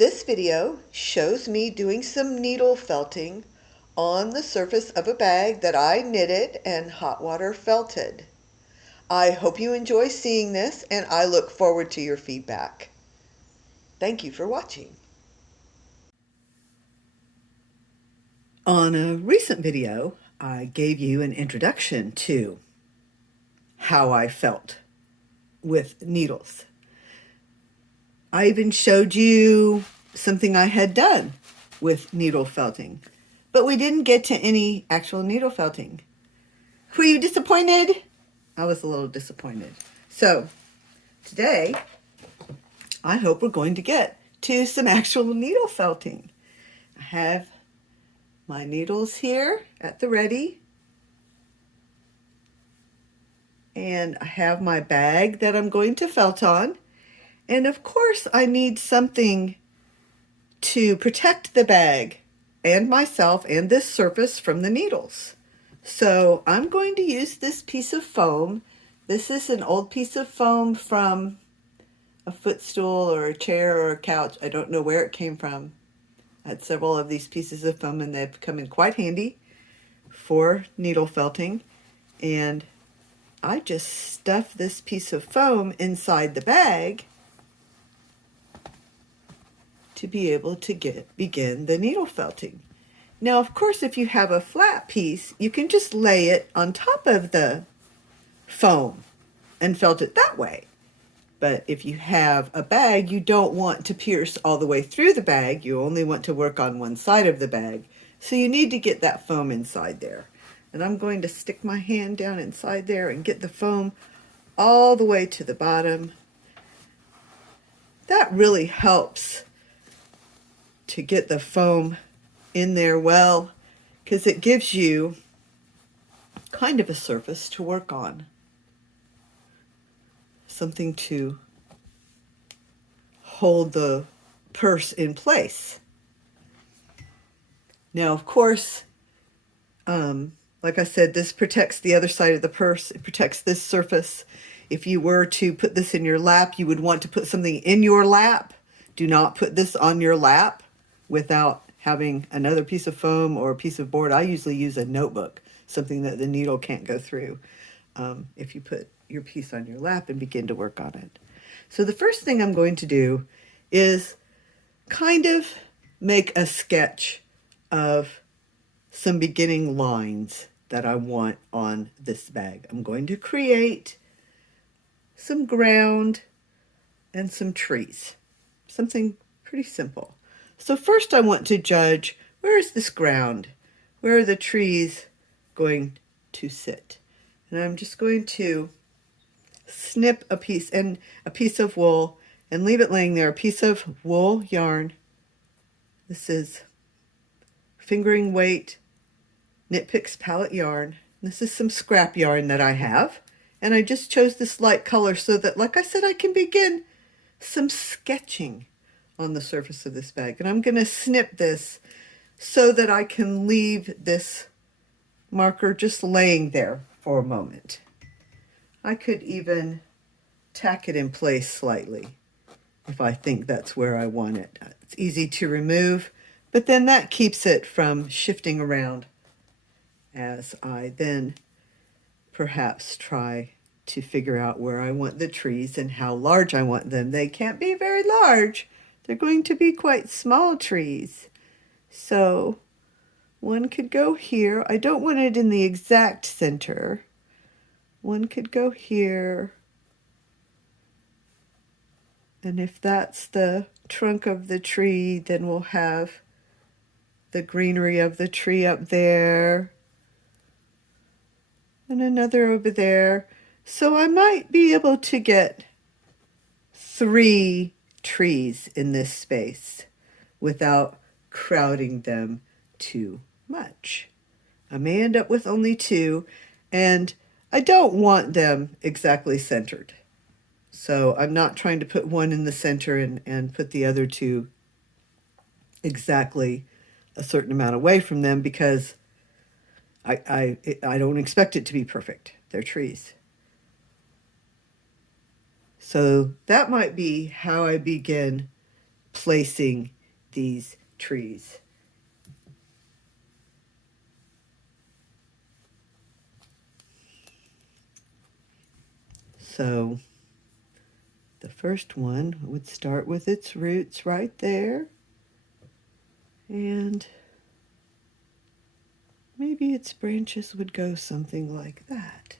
This video shows me doing some needle felting on the surface of a bag that I knitted and hot water felted. I hope you enjoy seeing this and I look forward to your feedback. Thank you for watching. On a recent video, I gave you an introduction to how I felt with needles. I even showed you something I had done with needle felting, but we didn't get to any actual needle felting. Were you disappointed? I was a little disappointed. So today, I hope we're going to get to some actual needle felting. I have my needles here at the ready, and I have my bag that I'm going to felt on. And of course, I need something to protect the bag and myself and this surface from the needles. So I'm going to use this piece of foam. This is an old piece of foam from a footstool or a chair or a couch. I don't know where it came from. I had several of these pieces of foam and they've come in quite handy for needle felting. And I just stuff this piece of foam inside the bag to be able to begin the needle felting. Now, of course, if you have a flat piece, you can just lay it on top of the foam and felt it that way. But if you have a bag, you don't want to pierce all the way through the bag. You only want to work on one side of the bag. So you need to get that foam inside there. And I'm going to stick my hand down inside there and get the foam all the way to the bottom. That really helps to get the foam in there well, because it gives you kind of a surface to work on. Something to hold the purse in place. Now, of course, like I said, this protects the other side of the purse. It protects this surface. If you were to put this in your lap, you would want to put something in your lap. Do not put this on your lap without having another piece of foam or a piece of board. I usually use a notebook, something that the needle can't go through, if you put your piece on your lap and begin to work on it. So the first thing I'm going to do is kind of make a sketch of some beginning lines that I want on this bag. I'm going to create some ground and some trees, something pretty simple. So first I want to judge, where is this ground? Where are the trees going to sit? And I'm just going to snip a piece of wool and leave it laying there, a piece of wool yarn. This is fingering weight Knit Picks palette yarn. This is some scrap yarn that I have. And I just chose this light color so that, like I said, I can begin some sketching on the surface of this bag. And I'm going to snip this so that I can leave this marker just laying there for a moment. I could even tack it in place slightly if I think that's where I want it. It's easy to remove, but then that keeps it from shifting around as I then perhaps try to figure out where I want the trees and how large I want them. They can't be very large. They're going to be quite small trees. So one could go here. I don't want it in the exact center. One could go here. And if that's the trunk of the tree, then we'll have the greenery of the tree up there. And another over there. So I might be able to get 3 trees in this space without crowding them too much. I may end up with only 2, and I don't want them exactly centered. So I'm not trying to put one in the center and put the other 2 exactly a certain amount away from them, because I don't expect it to be perfect. They're trees. So that might be how I begin placing these trees. So the first one would start with its roots right there, and maybe its branches would go something like that.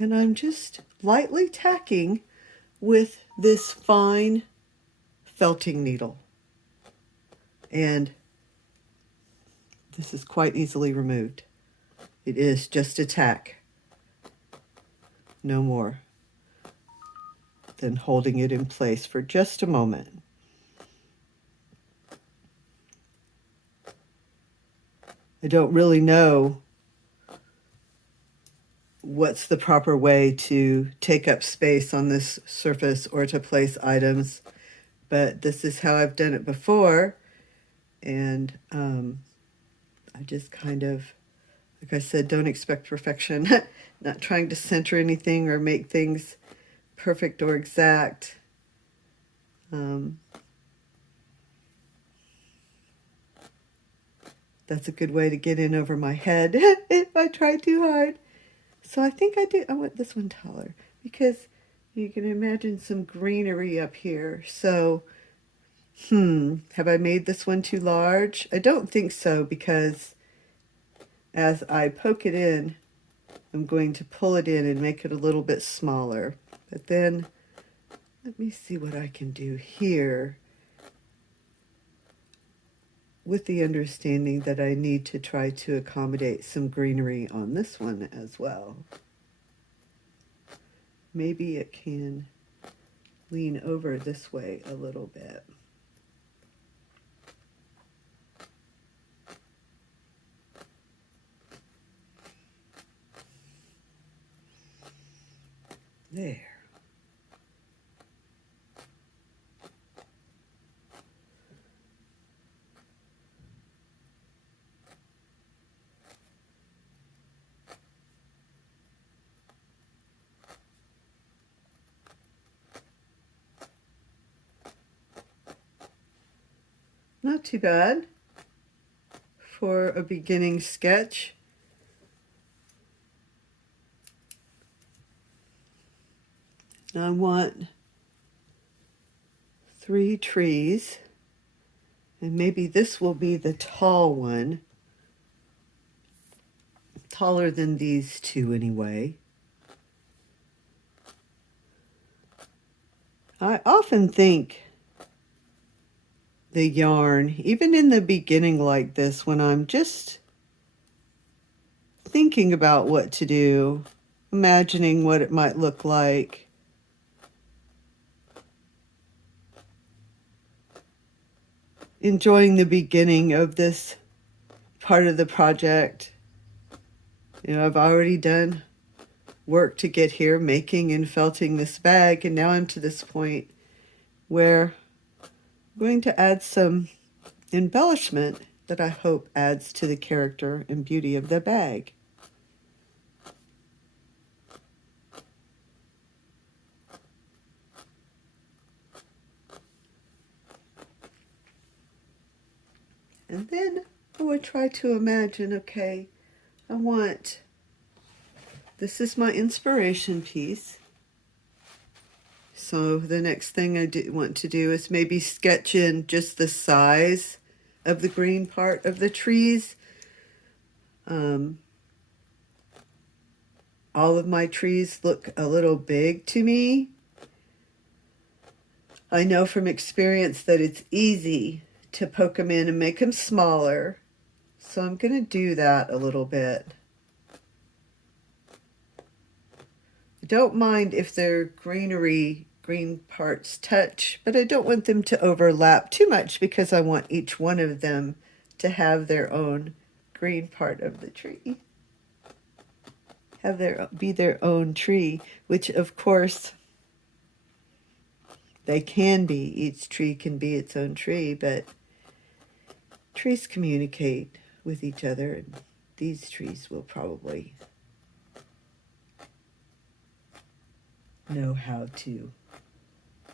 And I'm just lightly tacking with this fine felting needle. And this is quite easily removed. It is just a tack, no more than holding it in place for just a moment. I don't really know what's the proper way to take up space on this surface or to place items, but this is how I've done it before. And I just kind of, like I said, don't expect perfection. Not trying to center anything or make things perfect or exact. That's a good way to get in over my head if I try too hard. So I think I want this one taller because you can imagine some greenery up here. So, have I made this one too large? I don't think so, because as I poke it in, I'm going to pull it in and make it a little bit smaller. But then, let me see what I can do here, with the understanding that I need to try to accommodate some greenery on this one as well. Maybe it can lean over this way a little bit. There. Not too bad for a beginning sketch. I want 3 trees, and maybe this will be the tall one, taller than these 2 anyway. I often think the yarn, even in the beginning like this, when I'm just thinking about what to do, imagining what it might look like, enjoying the beginning of this part of the project. You know, I've already done work to get here, making and felting this bag, and now I'm to this point where I'm going to add some embellishment that I hope adds to the character and beauty of the bag. And then I would try to imagine, okay, this is my inspiration piece. So the next thing I want to do is maybe sketch in just the size of the green part of the trees. All of my trees look a little big to me. I know from experience that it's easy to poke them in and make them smaller. So I'm going to do that a little bit. I don't mind if their green parts touch, but I don't want them to overlap too much because I want each one of them to have their own green part of the tree. Be their own tree, which of course they can be. Each tree can be its own tree, but trees communicate with each other, and these trees will probably know how to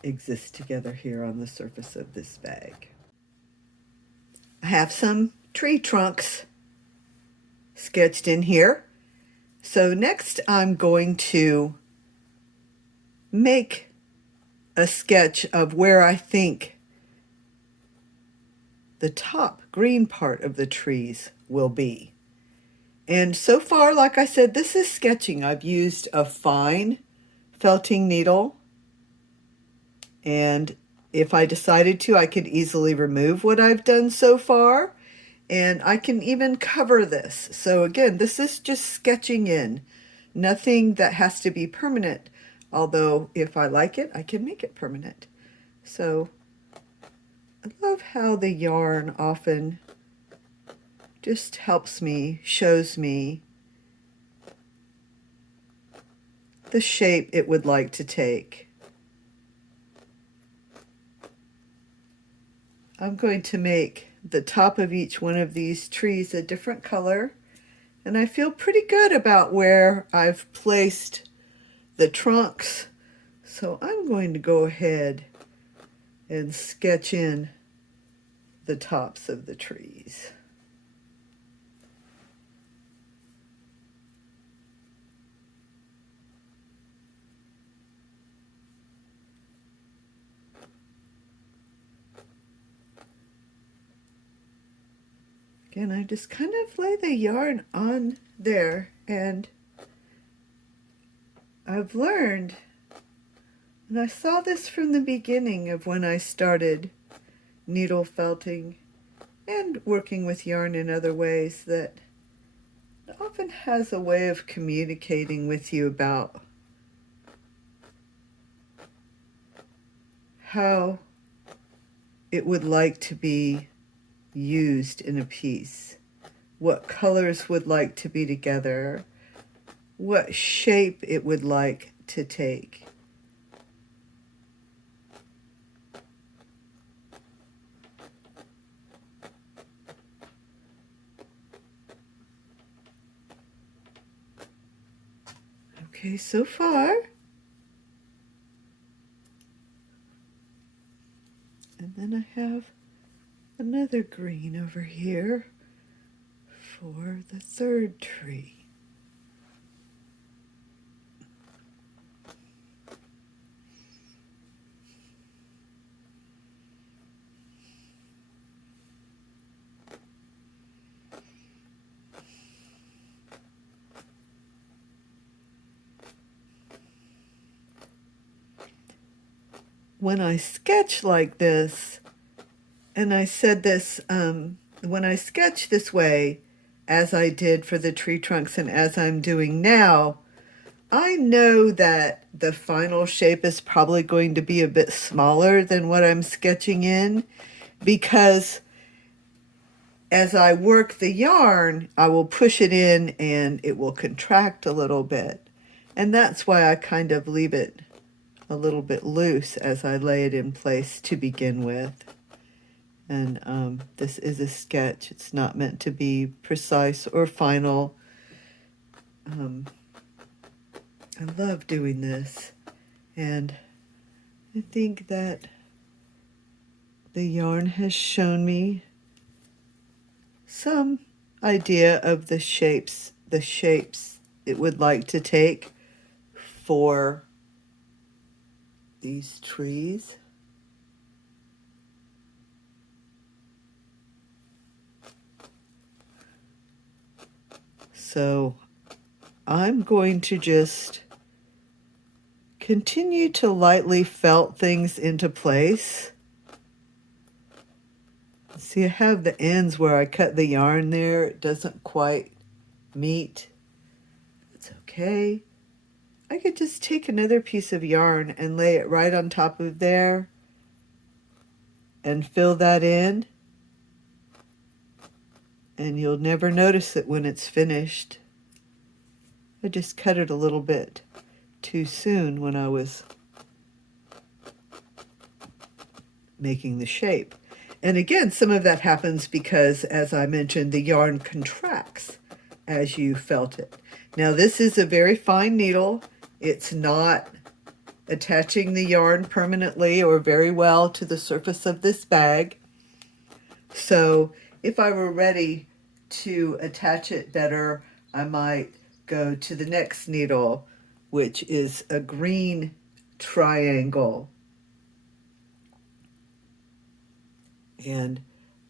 exist together here on the surface of this bag. I have some tree trunks sketched in here. So next I'm going to make a sketch of where I think the top green part of the trees will be. And so far, like I said, this is sketching. I've used a fine felting needle, and if I decided to, I could easily remove what I've done so far, and I can even cover this. So again, this is just sketching in, nothing that has to be permanent, although if I like it, I can make it permanent. So I love how the yarn often just helps me, shows me the shape it would like to take. I'm going to make the top of each one of these trees a different color, and I feel pretty good about where I've placed the trunks. So I'm going to go ahead and sketch in the tops of the trees. Again, I just kind of lay the yarn on there, and I've learned, and I saw this from the beginning of when I started needle felting and working with yarn in other ways, that it often has a way of communicating with you about how it would like to be used in a piece, what colors would like to be together, what shape it would like to take. Okay, so far. And then I have another green over here for the third tree. When I sketch like this, and I said this, when I sketch this way, as I did for the tree trunks and as I'm doing now, I know that the final shape is probably going to be a bit smaller than what I'm sketching in, because as I work the yarn, I will push it in and it will contract a little bit. And that's why I kind of leave it a little bit loose as I lay it in place to begin with. And this is a sketch. It's not meant to be precise or final. I love doing this, and I think that the yarn has shown me some idea of the shapes it would like to take for these trees. So I'm going to just continue to lightly felt things into place. See, I have the ends where I cut the yarn there. It doesn't quite meet. It's okay. I could just take another piece of yarn and lay it right on top of there and fill that in. and you'll never notice it when it's finished. I just cut it a little bit too soon when I was making the shape. And again, some of that happens because, as I mentioned, the yarn contracts as you felt it. Now, this is a very fine needle. It's not attaching the yarn permanently or very well to the surface of this bag. So if I were ready to attach it better, I might go to the next needle, which is a green triangle. And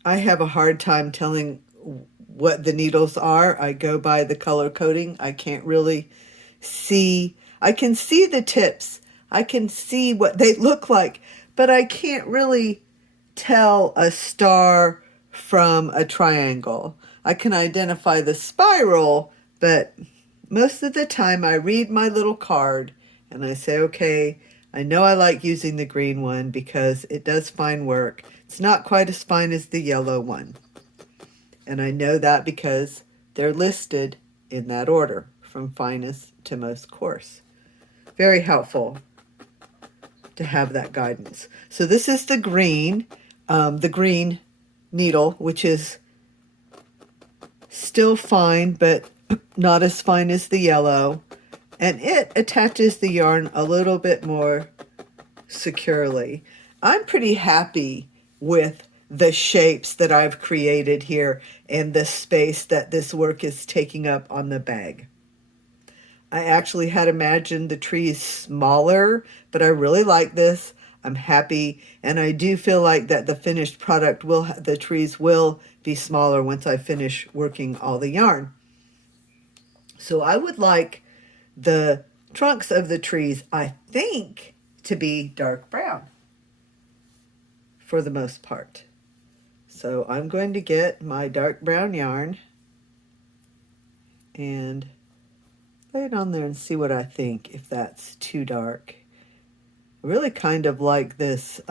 I have a hard time telling what the needles are. I go by the color coding. I can't really see. I can see the tips. I can see what they look like, but I can't really tell a star from a triangle. I can identify the spiral, but most of the time I read my little card and I say, okay, I know I like using the green one because it does fine work. It's not quite as fine as the yellow one. And I know that because they're listed in that order, from finest to most coarse. Very helpful to have that guidance. So this is the green needle, which is still fine, but not as fine as the yellow. And it attaches the yarn a little bit more securely. I'm pretty happy with the shapes that I've created here and the space that this work is taking up on the bag. I actually had imagined the trees smaller, but I really like this. I'm happy, and I do feel like that the finished product the trees will be smaller once I finish working all the yarn. So I would like the trunks of the trees, I think, to be dark brown for the most part. So I'm going to get my dark brown yarn and lay it on there and see what I think, if that's too dark. I really kind of like this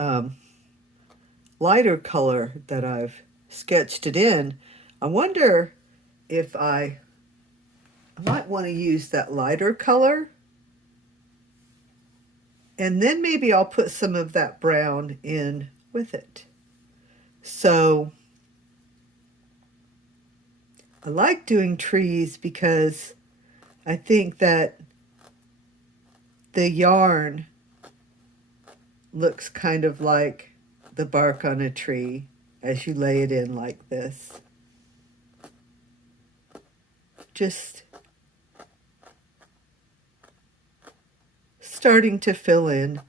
lighter color that I've sketched it in. I wonder if I might want to use that lighter color, and then maybe I'll put some of that brown in with it. So I like doing trees because I think that the yarn looks kind of like the bark on a tree as you lay it in like this. Just starting to fill in.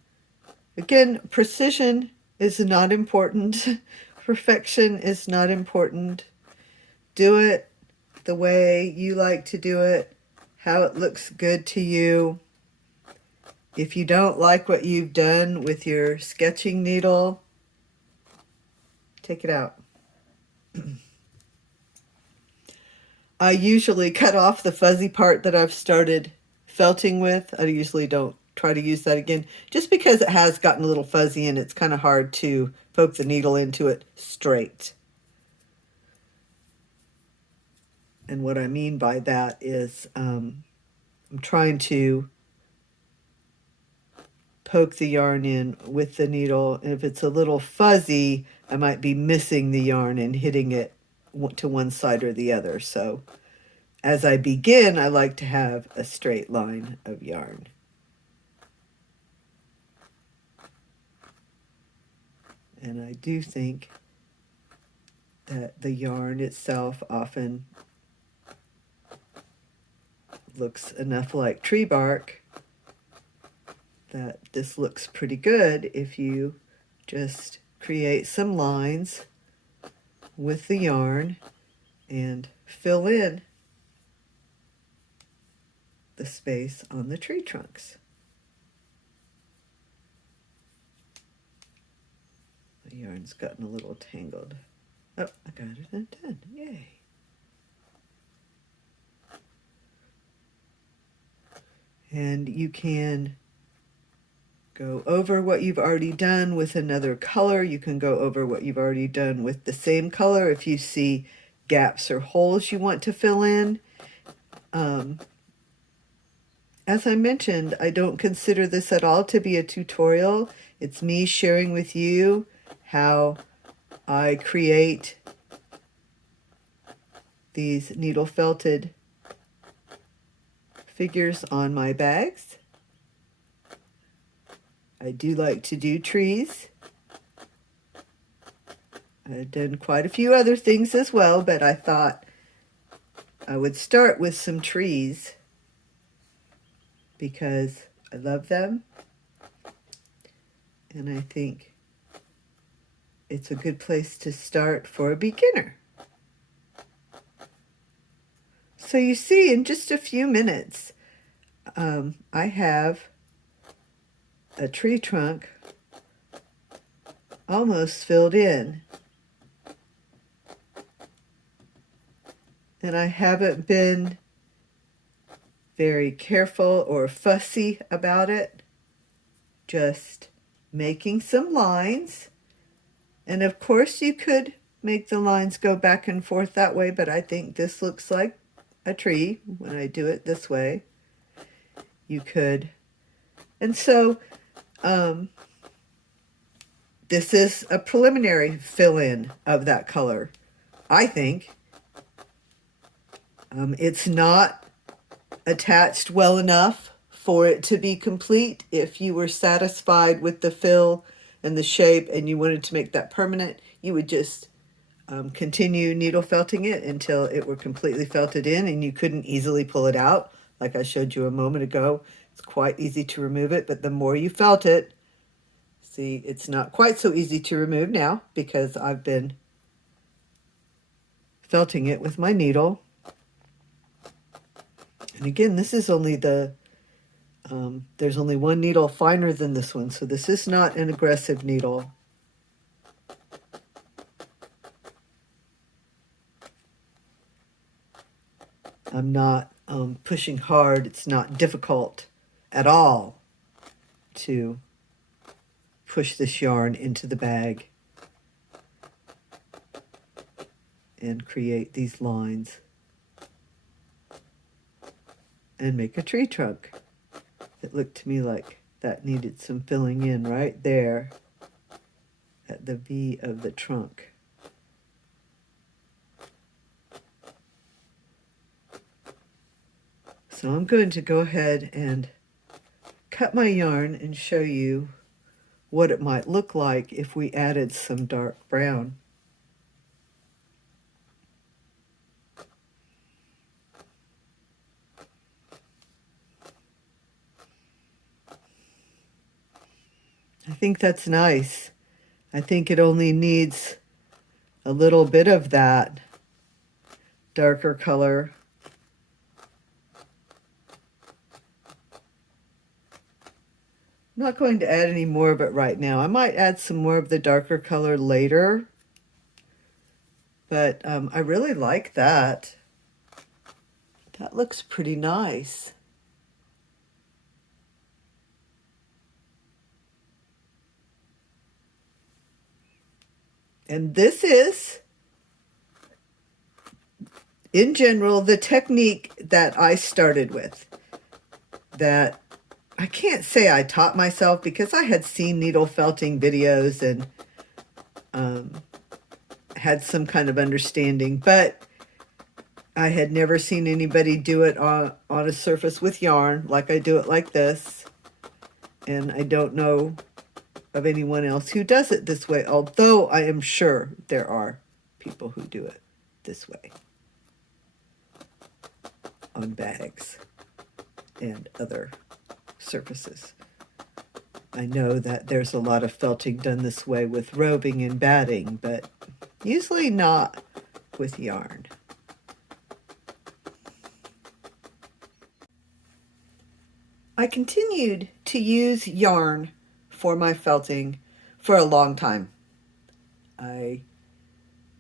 Again, precision is not important. Perfection is not important. Do it the way you like to do it, how it looks good to you. If you don't like what you've done with your sketching needle, take it out. I usually cut off the fuzzy part that I've started felting with. I usually don't try to use that again, just because it has gotten a little fuzzy and it's kind of hard to poke the needle into it straight. And what I mean by that is I'm trying to poke the yarn in with the needle, and if it's a little fuzzy, I might be missing the yarn and hitting it to one side or the other. So as I begin, I like to have a straight line of yarn. And I do think that the yarn itself often looks enough like tree bark that this looks pretty good if you just create some lines with the yarn and fill in the space on the tree trunks. The yarn's gotten a little tangled. Oh, I got it undone. Yay. And you can go over what you've already done with another color. You can go over what you've already done with the same color if you see gaps or holes you want to fill in. As I mentioned, I don't consider this at all to be a tutorial. It's me sharing with you how I create these needle felted figures on my bags. I do like to do trees. I've done quite a few other things as well, but I thought I would start with some trees because I love them, and I think it's a good place to start for a beginner. So you see, in just a few minutes, I have a tree trunk almost filled in. And I haven't been very careful or fussy about it, just making some lines. And of course you could make the lines go back and forth that way, but I think this looks like a tree when I do it this way. You could. And so this is a preliminary fill-in of that color, I think. It's not attached well enough for it to be complete. If you were satisfied with the fill and the shape and you wanted to make that permanent, you would just continue needle felting it until it were completely felted in and you couldn't easily pull it out. Like I showed you a moment ago, it's quite easy to remove it, but the more you felt it, see, it's not quite so easy to remove now because I've been felting it with my needle. And again, this is only there's only one needle finer than this one, so this is not an aggressive needle. I'm not pushing hard. It's not difficult at all to push this yarn into the bag and create these lines and make a tree trunk. It looked to me like that needed some filling in right there at the V of the trunk. So I'm going to go ahead and cut my yarn and show you what it might look like if we added some dark brown. I think that's nice. I think it only needs a little bit of that darker color. I'm not going to add any more of it right now. I might add some more of the darker color later, but I really like that. That looks pretty nice. And this is, in general, the technique that I started with. That I can't say I taught myself because I had seen needle felting videos and had some kind of understanding, but I had never seen anybody do it on a surface with yarn like I do it like this. And I don't know of anyone else who does it this way, although I am sure there are people who do it this way on bags and other surfaces. I know that there's a lot of felting done this way with roving and batting, but usually not with yarn. I continued to use yarn for my felting for a long time. I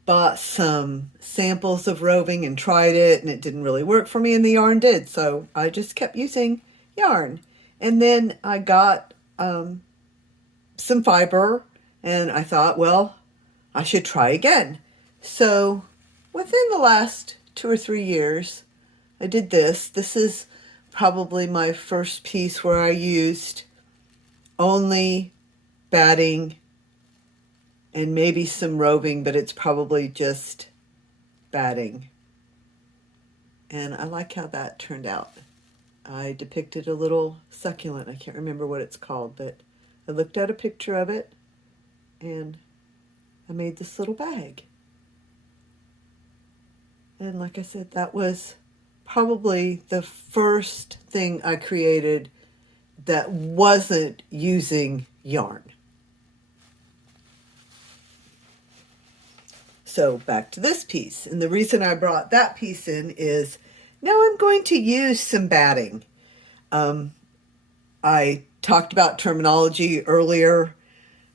bought some samples of roving and tried it, and it didn't really work for me, and the yarn did, so I just kept using yarn. And then I got some fiber, and I thought, well, I should try again. So within the last 2 or 3 years, I did this. This is probably my first piece where I used only batting and maybe some roving, but it's probably just batting. And I like how that turned out. I depicted a little succulent. I can't remember what it's called, but I looked at a picture of it and I made this little bag. And like I said, that was probably the first thing I created that wasn't using yarn. So back to this piece. And the reason I brought that piece in is now I'm going to use some batting. I talked about terminology earlier,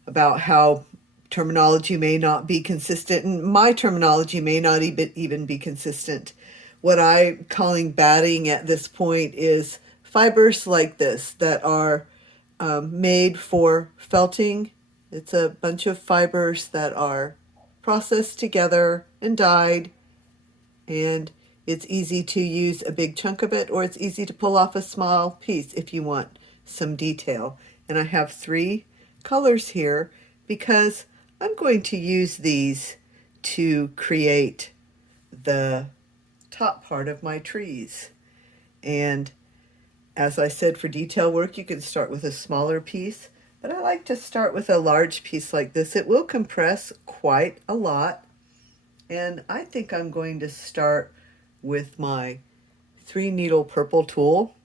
about how terminology may not be consistent, and my terminology may not even be consistent. What I'm calling batting at this point is fibers like this that are made for felting. It's a bunch of fibers that are processed together and dyed, and it's easy to use a big chunk of it, or it's easy to pull off a small piece if you want some detail. And I have 3 colors here because I'm going to use these to create the top part of my trees. And as I said, for detail work, you can start with a smaller piece, but I like to start with a large piece like this. It will compress quite a lot, and I think I'm going to start with my 3-needle purple tool,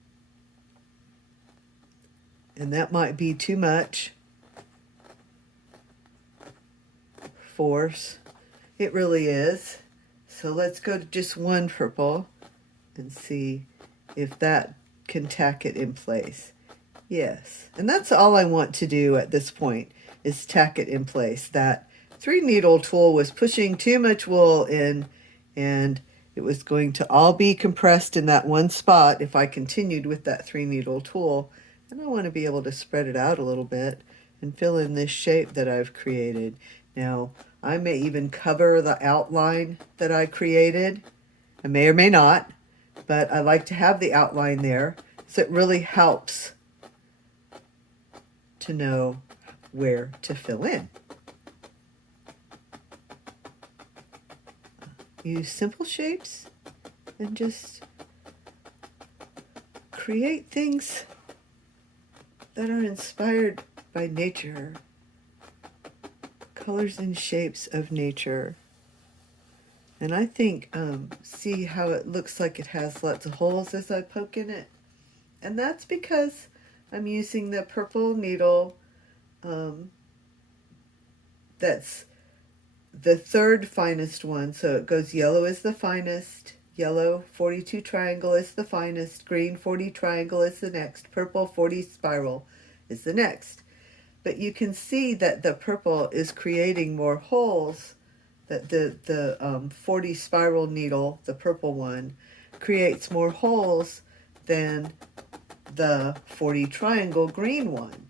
and that might be too much force. It really is. So let's go to just 1 purple and see if that can tack it in place. Yes, and that's all I want to do at this point, is tack it in place. That 3-needle tool was pushing too much wool in, and it was going to all be compressed in that one spot if I continued with that 3-needle tool. And I want to be able to spread it out a little bit and fill in this shape that I've created. Now, I may even cover the outline that I created. I may or may not, but I like to have the outline there, so it really helps to know where to fill in. Use simple shapes and just create things that are inspired by nature, colors and shapes of nature. And I think, see how it looks like it has lots of holes as I poke in it? And that's because I'm using the purple needle. That's the 3rd finest one. So it goes yellow is the finest, yellow 42 triangle is the finest, green 40 triangle is the next, purple 40 spiral is the next. But you can see that the purple is creating more holes, that the 40 spiral needle, the purple one, creates more holes than the 40 triangle green one.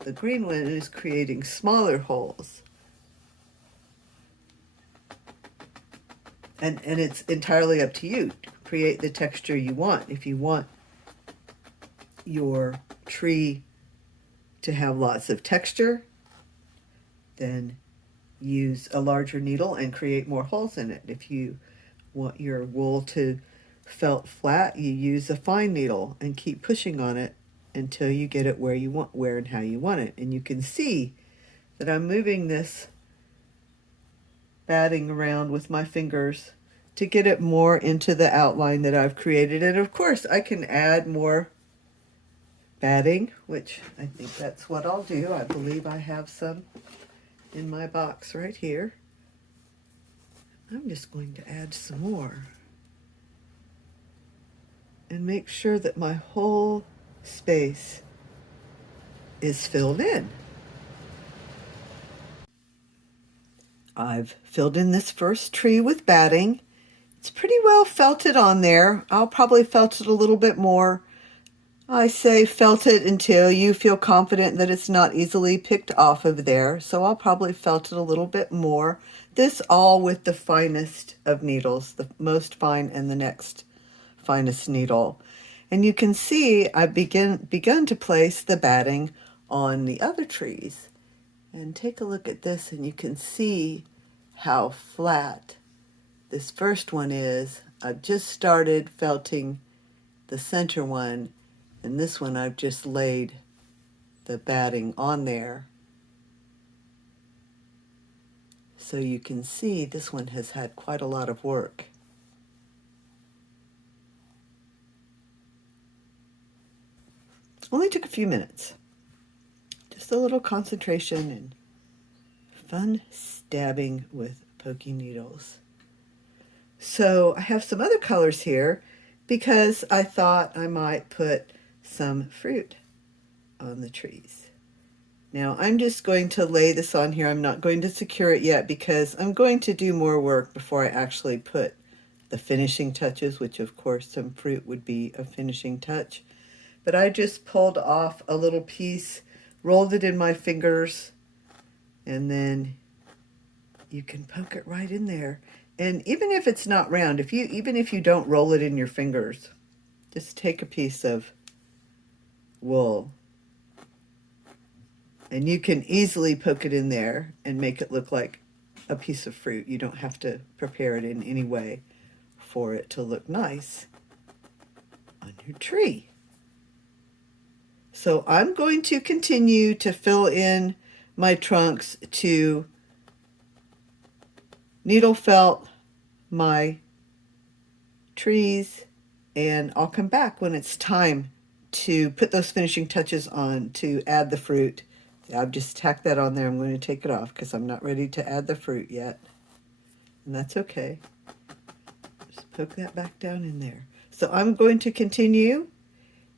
The green one is creating smaller holes. And it's entirely up to you to create the texture you want. If you want your tree to have lots of texture, then use a larger needle and create more holes in it. If you want your wool to felt flat, you use a fine needle and keep pushing on it until you get it where you want, where and how you want it. And you can see that I'm moving this batting around with my fingers to get it more into the outline that I've created. And of course I can add more batting, which I think that's what I'll do. I believe I have some in my box right here. I'm just going to add some more and make sure that my whole space is filled in. I've filled in this first tree with batting. It's pretty well felted on there. I'll probably felt it a little bit more. I say felt it until you feel confident that it's not easily picked off of there. So I'll probably felt it a little bit more this all with the finest of needles, the most fine and the next finest needle. And you can see I've begun to place the batting on the other trees. And take a look at this and you can see how flat this first one is. I've just started felting the center one, and this one I've just laid the batting on there. So you can see this one has had quite a lot of work. Only took a few minutes. Just a little concentration and fun stabbing with poking needles. So I have some other colors here because I thought I might put some fruit on the trees. Now I'm just going to lay this on here. I'm not going to secure it yet because I'm going to do more work before I actually put the finishing touches, which of course some fruit would be a finishing touch. But I just pulled off a little piece, rolled it in my fingers, and then you can poke it right in there. And even if it's not round, even if you don't roll it in your fingers, just take a piece of wool and you can easily poke it in there and make it look like a piece of fruit. You don't have to prepare it in any way for it to look nice on your tree. So I'm going to continue to fill in my trunks to needle felt my trees, and I'll come back when it's time to put those finishing touches on to add the fruit. I've just tacked that on there. I'm going to take it off because I'm not ready to add the fruit yet, and that's okay. Just poke that back down in there. So I'm going to continue,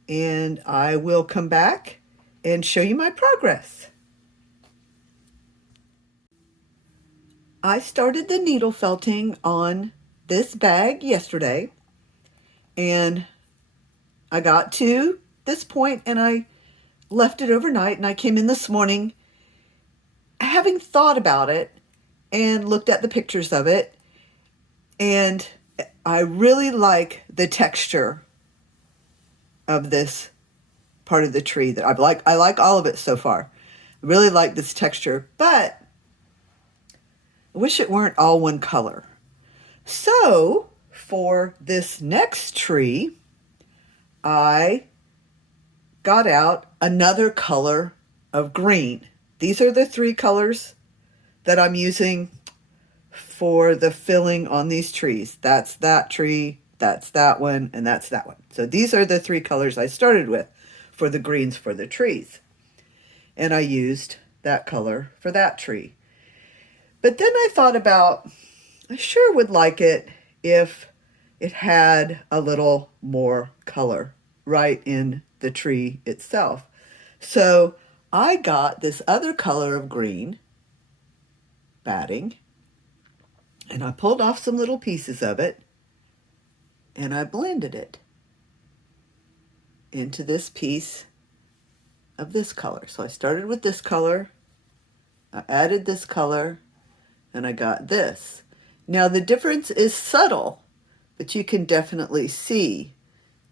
and I will come back and show you my progress. I started the needle felting on this bag yesterday, and I got to this point and I left it overnight, and I came in this morning having thought about it and looked at the pictures of it, and I really like the texture of this part of the tree. That I like all of it so far. I really like this texture, but I wish it weren't all one color. So for this next tree, I got out another color of green. These are the three colors that I'm using for the filling on these trees. That's that tree, that's that one, and that's that one. So these are the three colors I started with for the greens for the trees. And I used that color for that tree. But then I thought about, I sure would like it if it had a little more color right in the tree itself. So I got this other color of green batting, and I pulled off some little pieces of it, and I blended it into this piece of this color. So I started with this color, I added this color, and I got this. Now the difference is subtle, but you can definitely see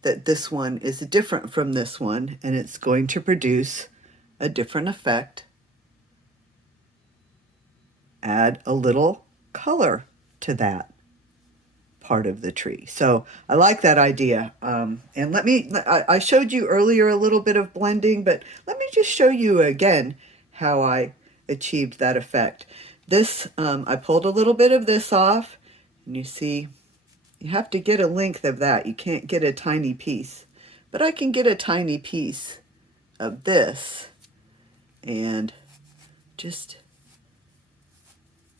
that this one is different from this one, and it's going to produce a different effect. Add a little color to that part of the tree. So I like that idea. And I showed you earlier a little bit of blending, but let me just show you again how I achieved that effect. This, I pulled a little bit of this off, and you see, you have to get a length of that. You can't get a tiny piece, but I can get a tiny piece of this and just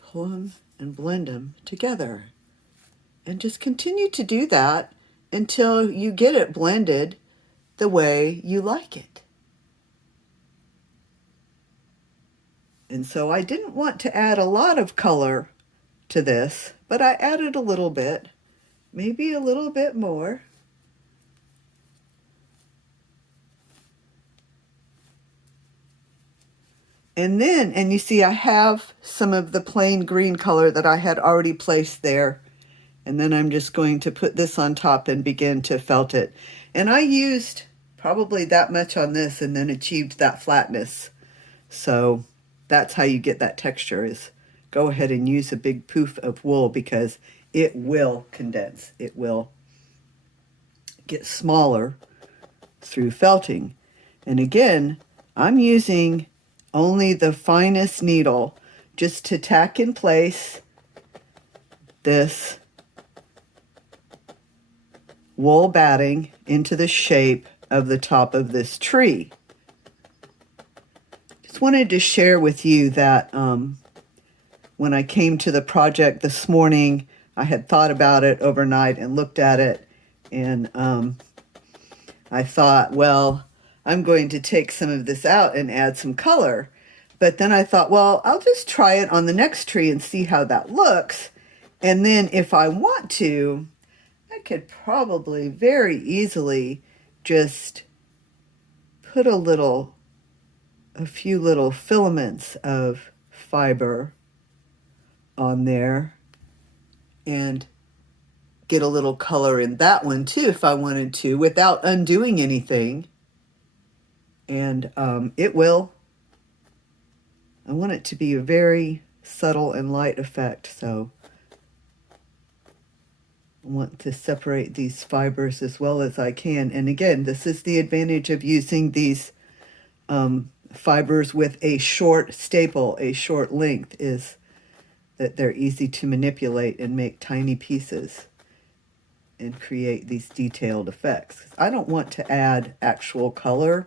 pull them and blend them together. And just continue to do that until you get it blended the way you like it. And so I didn't want to add a lot of color to this, but I added a little bit, maybe a little bit more. And then, and you see I have some of the plain green color that I had already placed there. And then I'm just going to put this on top and begin to felt it. And I used probably that much on this and then achieved that flatness. So that's how you get that texture, is go ahead and use a big poof of wool, because it will condense. It will get smaller through felting. And again, I'm using only the finest needle just to tack in place this wool batting into the shape of the top of this tree. Just wanted to share with you that when I came to the project this morning, I had thought about it overnight and looked at it, and I thought, well, I'm going to take some of this out and add some color. But then I thought, well, I'll just try it on the next tree and see how that looks. And then if I want to, I could probably very easily just put a few little filaments of fiber on there and get a little color in that one too if I wanted to, without undoing anything. And it will. I want it to be a very subtle and light effect, so I want to separate these fibers as well as I can. And again, this is the advantage of using these fibers with a short staple, a short length, is that they're easy to manipulate and make tiny pieces and create these detailed effects. I don't want to add actual color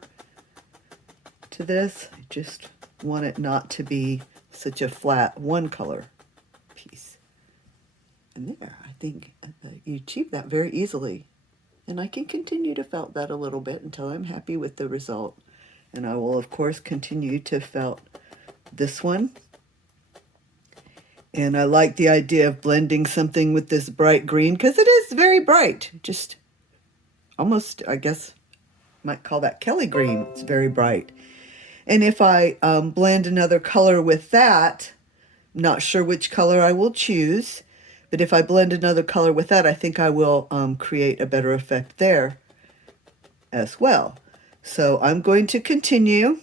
to this. I just want it not to be such a flat one color piece. And there, I think you achieve that very easily. And I can continue to felt that a little bit until I'm happy with the result. And I will, of course, continue to felt this one. And I like the idea of blending something with this bright green, because it is very bright. Just almost, I guess, might call that Kelly green. It's very bright. And if I blend another color with that, not sure which color I will choose, but if I blend another color with that, I think I will create a better effect there as well. So I'm going to continue.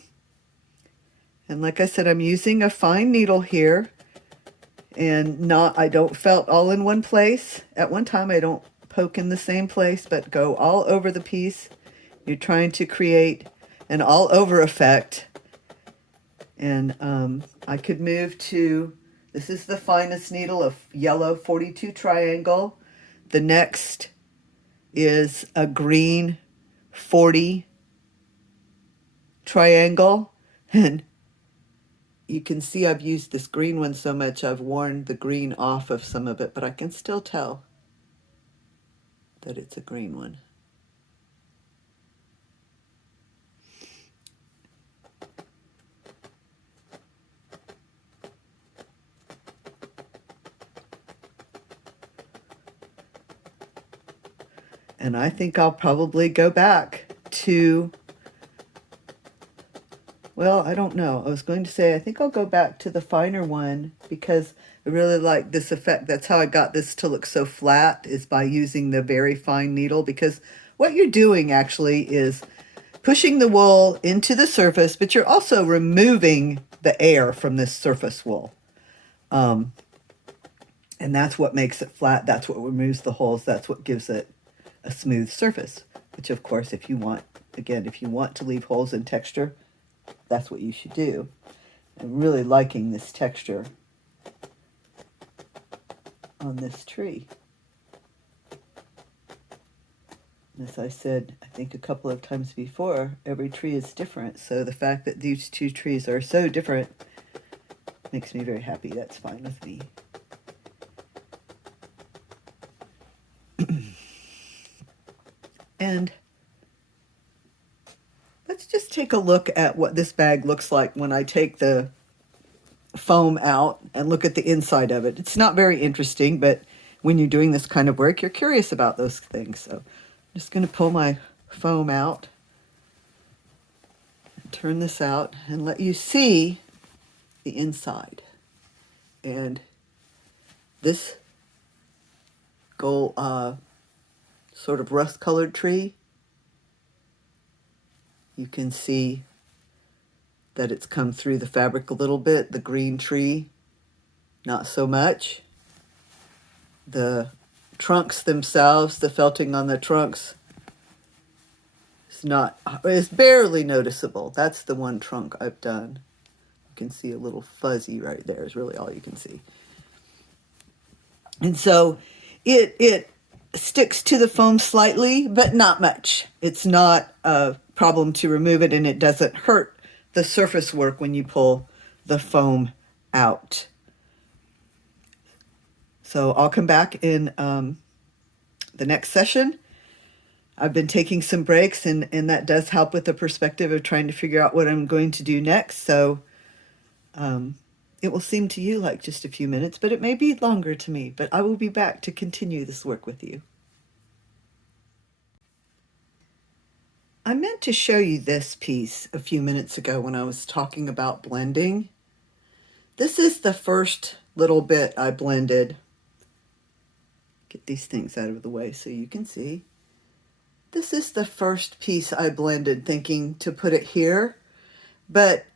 And like I said, I'm using a fine needle here. And I don't felt all in one place at one time. I don't poke in the same place, but go all over the piece. You're trying to create an all over effect. And I could move to, this is the finest needle, of yellow 42 triangle. The next is a green 40 triangle. And you can see I've used this green one so much I've worn the green off of some of it, but I can still tell that it's a green one. And I think I'll probably go back to, well, I don't know. I was going to say I think I'll go back to the finer one, because I really like this effect. That's how I got this to look so flat, is by using the very fine needle, because what you're doing actually is pushing the wool into the surface, but you're also removing the air from this surface wool. And that's what makes it flat. That's what removes the holes. That's what gives it a smooth surface, which of course, if you want, again, if you want to leave holes in texture, that's what you should do. I'm really liking this texture on this tree. As I said, I think a couple of times before, every tree is different. So the fact that these two trees are so different makes me very happy. That's fine with me. And let's just take a look at what this bag looks like when I take the foam out and look at the inside of it. It's not very interesting, but when you're doing this kind of work, you're curious about those things. So I'm just going to pull my foam out, turn this out, and let you see the inside. And this gold, sort of rust colored tree, you can see that it's come through the fabric a little bit. The green tree, not so much. The trunks themselves, the felting on the trunks, it's barely noticeable. That's the one trunk I've done. You can see a little fuzzy right there is really all you can see. And so it sticks to the foam slightly, but not much. It's not a problem to remove it, and it doesn't hurt the surface work when you pull the foam out. So I'll come back in the next session. I've been taking some breaks, and that does help with the perspective of trying to figure out what I'm going to do next. So it will seem to you like just a few minutes, but it may be longer to me. But I will be back to continue this work with you. I meant to show you this piece a few minutes ago when I was talking about blending. This is the first little bit I blended. Get these things out of the way so you can see. This is the first piece I blended thinking to put it here, but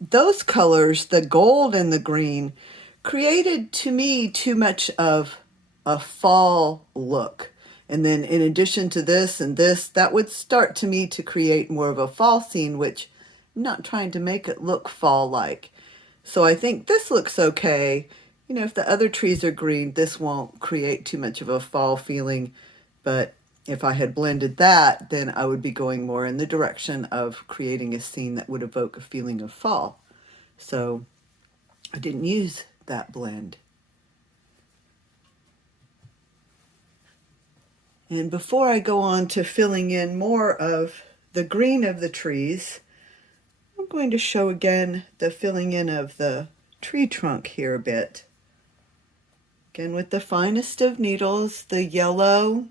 those colors, the gold and the green, created to me too much of a fall look. And then in addition to this and this, that would start to me to create more of a fall scene, which I'm not trying to make it look fall-like. So I think this looks okay. You know, if the other trees are green, this won't create too much of a fall feeling. But if I had blended that, then I would be going more in the direction of creating a scene that would evoke a feeling of fall. So I didn't use that blend. And before I go on to filling in more of the green of the trees, I'm going to show again the filling in of the tree trunk here a bit. Again, with the finest of needles, the yellow.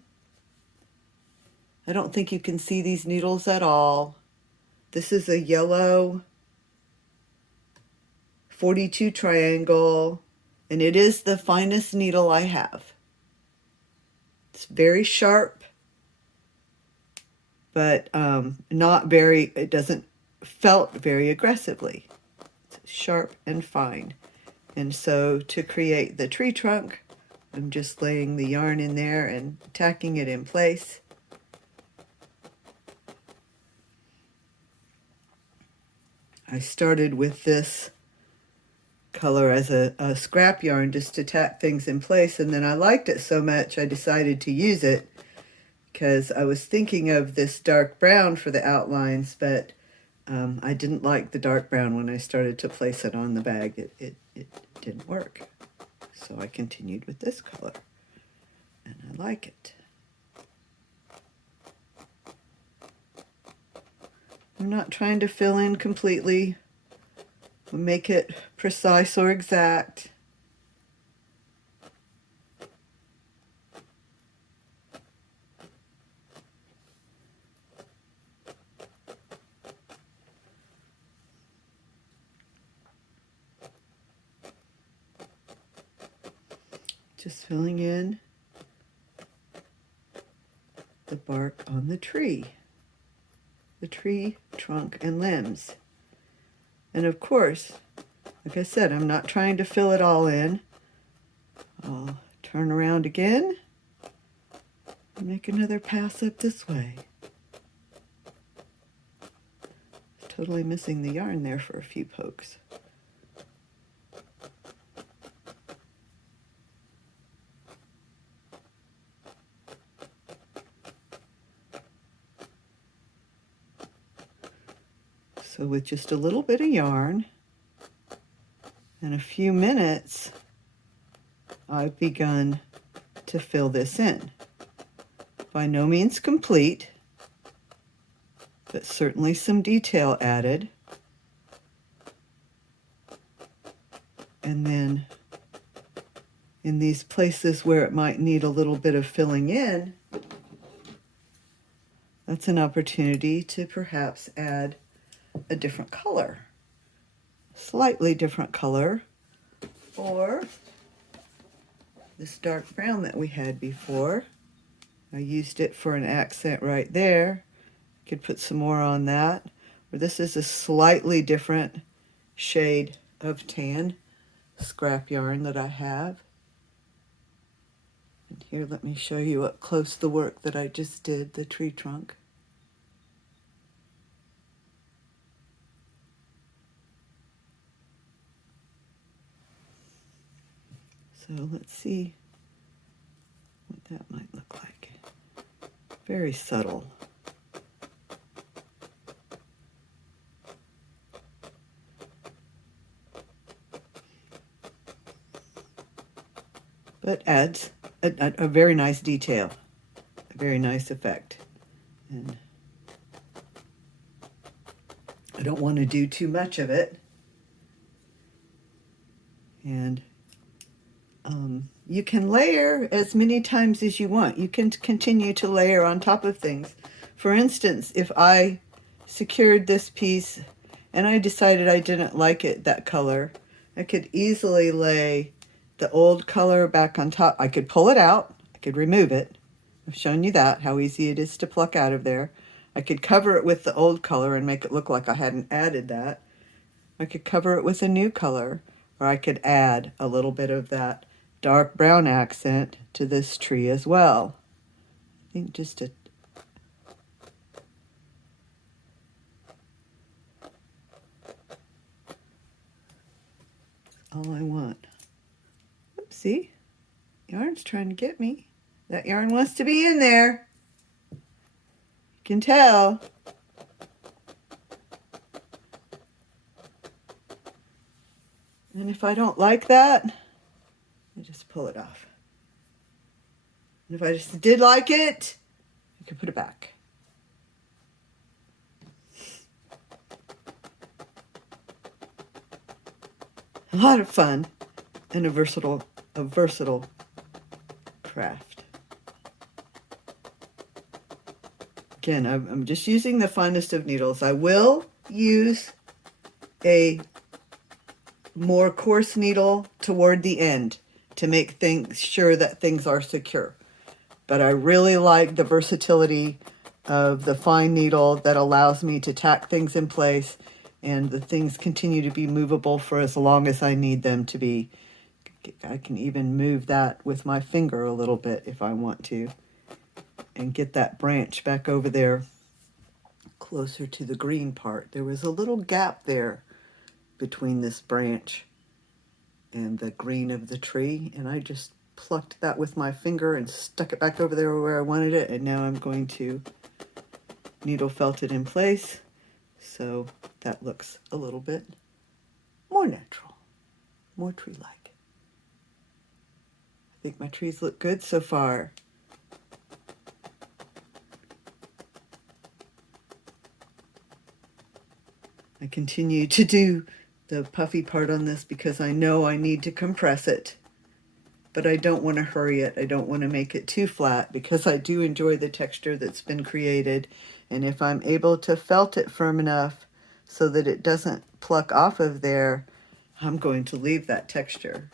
I don't think you can see these needles at all. This is a yellow 42 triangle, and it is the finest needle I have. It's very sharp, but it doesn't felt very aggressively. It's sharp and fine. And so to create the tree trunk, I'm just laying the yarn in there and tacking it in place. I started with this color as a scrap yarn just to tack things in place, and then I liked it so much I decided to use it because I was thinking of this dark brown for the outlines, but I didn't like the dark brown when I started to place it on the bag. It didn't work. So I continued with this color, and I like it. I'm not trying to fill in completely, make it precise or exact. Just filling in the bark on the tree trunk and limbs. And of course, like I said, I'm not trying to fill it all in. I'll turn around again and make another pass up this way. Totally missing the yarn there for a few pokes. So with just a little bit of yarn and a few minutes, I've begun to fill this in. By no means complete, but certainly some detail added. And then in these places where it might need a little bit of filling in, that's an opportunity to perhaps add a different color. slightly different color, or this dark brown that we had before. I used it for an accent right there. Could put some more on that. Or this is a slightly different shade of tan scrap yarn that I have. And here, let me show you up close the work that I just did, the tree trunk. So let's see what that might look like. Very subtle. But adds a very nice detail, a very nice effect. And I don't want to do too much of it. And you can layer as many times as you want. You can continue to layer on top of things. For instance, if I secured this piece and I decided I didn't like it, that color, I could easily lay the old color back on top. I could pull it out. I could remove it. I've shown you that, how easy it is to pluck out of there. I could cover it with the old color and make it look like I hadn't added that. I could cover it with a new color, or I could add a little bit of that dark brown accent to this tree as well. I think just all I want. Oopsie, yarn's trying to get me. That yarn wants to be in there. You can tell. And if I don't like that, I just pull it off. And if I just did like it, I can put it back. A lot of fun and a versatile craft. Again, I'm just using the finest of needles. I will use a more coarse needle toward the end to make things sure that things are secure. But I really like the versatility of the fine needle that allows me to tack things in place, and the things continue to be movable for as long as I need them to be. I can even move that with my finger a little bit if I want to, and get that branch back over there closer to the green part. There was a little gap there between this branch and the green of the tree, and I just plucked that with my finger and stuck it back over there where I wanted it, and now I'm going to needle felt it in place so that looks a little bit more natural, more tree-like. I think my trees look good so far. I continue to do the puffy part on this because I know I need to compress it, but I don't want to hurry it. I don't want to make it too flat because I do enjoy the texture that's been created, and if I'm able to felt it firm enough so that it doesn't pluck off of there, I'm going to leave that texture.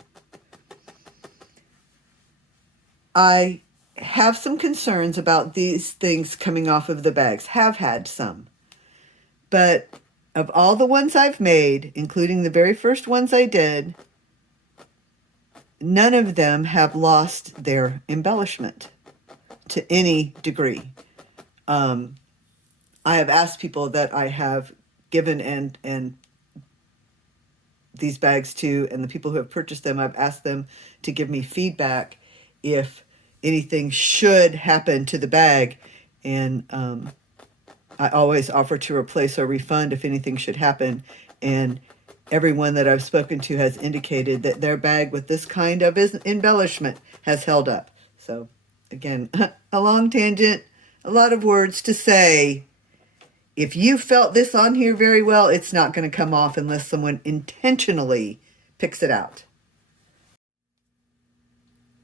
I have some concerns about these things coming off of the bags, have had some, but of all the ones I've made, including the very first ones I did, none of them have lost their embellishment to any degree. I have asked people that I have given and these bags to, and the people who have purchased them, I've asked them to give me feedback if anything should happen to the bag, and I always offer to replace or refund if anything should happen, and everyone that I've spoken to has indicated that their bag with this kind of embellishment has held up. So again, a long tangent, a lot of words to say. If you felt this on here very well, it's not going to come off unless someone intentionally picks it out.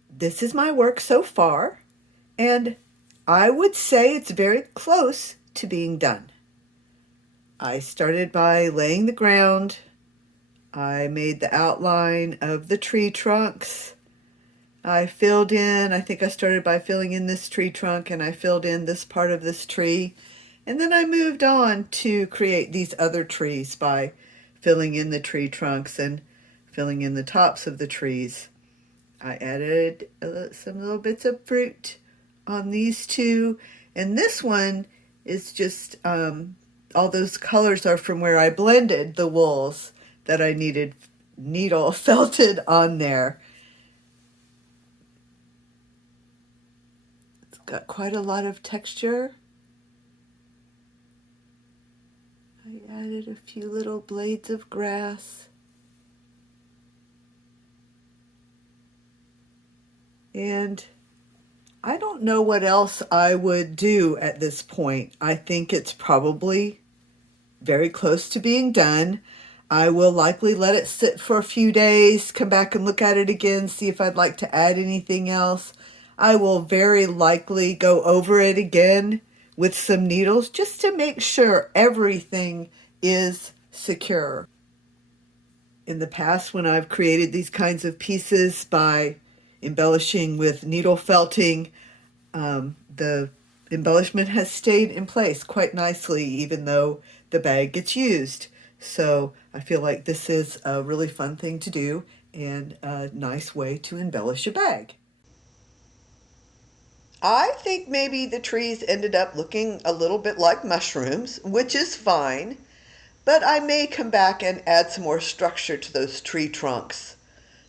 This is my work so far, and I would say it's very close to being done. I started by laying the ground I made the outline of the tree trunks. I filled in, I think I started by filling in this tree trunk, and I filled in this part of this tree. And then I moved on to create these other trees by filling in the tree trunks and filling in the tops of the trees. I added some little bits of fruit on these two, and this one is just all those colors are from where I blended the wools that I needed needle felted on there. It's got quite a lot of texture. I added a few little blades of grass. And I don't know what else I would do at this point. I think it's probably very close to being done. I will likely let it sit for a few days, come back and look at it again, see if I'd like to add anything else. I will very likely go over it again with some needles just to make sure everything is secure. In the past, when I've created these kinds of pieces by embellishing with needle felting, the embellishment has stayed in place quite nicely even though the bag gets used. So I feel like this is a really fun thing to do and a nice way to embellish a bag. I think maybe the trees ended up looking a little bit like mushrooms, which is fine, but I may come back and add some more structure to those tree trunks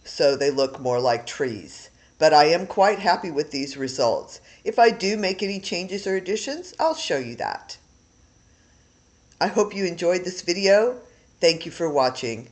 so they look more like trees. But I am quite happy with these results. If I do make any changes or additions, I'll show you that. I hope you enjoyed this video. Thank you for watching.